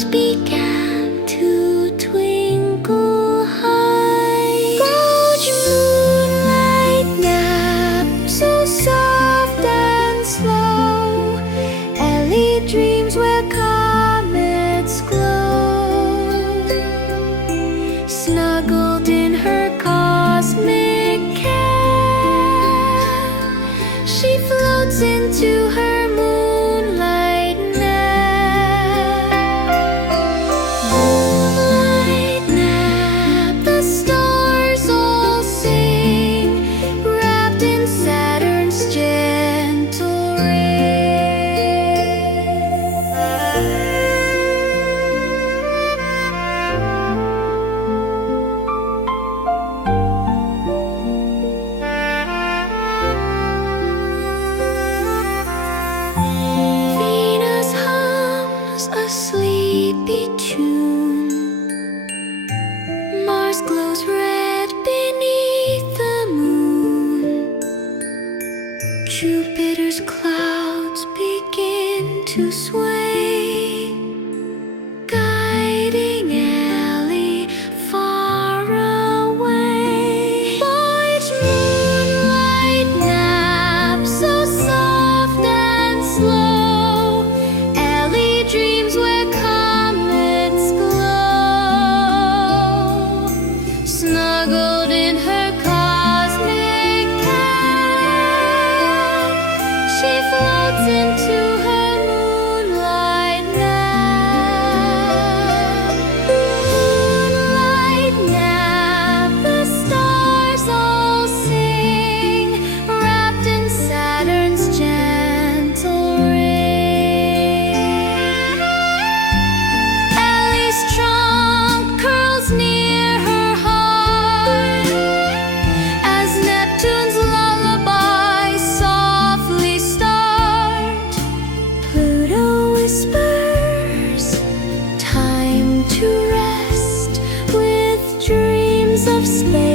stars began to twinkle high. Grudge moonlight nap, so soft and slow. Ellie dreams where comets glow. Snuggled in her cosmic care, she floats into her moonlight nap. Moonlight nap, the stars all sing, wrapped in Saturn's gentle Venus hums a sleepy tune. Mars glows red beneath the moon. Jupiter's clouds begin to sway, guiding Ellie far away. Large moonlight nap, so soft and slow. Ellie dreams where comets glow. Snuggled in her cosmic cap, she floats into her moonlight nap. Moonlight nap, the stars all sing, wrapped in Saturn's gentle ray. Ellie's trunk curls near her heart, as Neptune's lullaby softly start. Pluto whispers, time to rest, with dreams of space.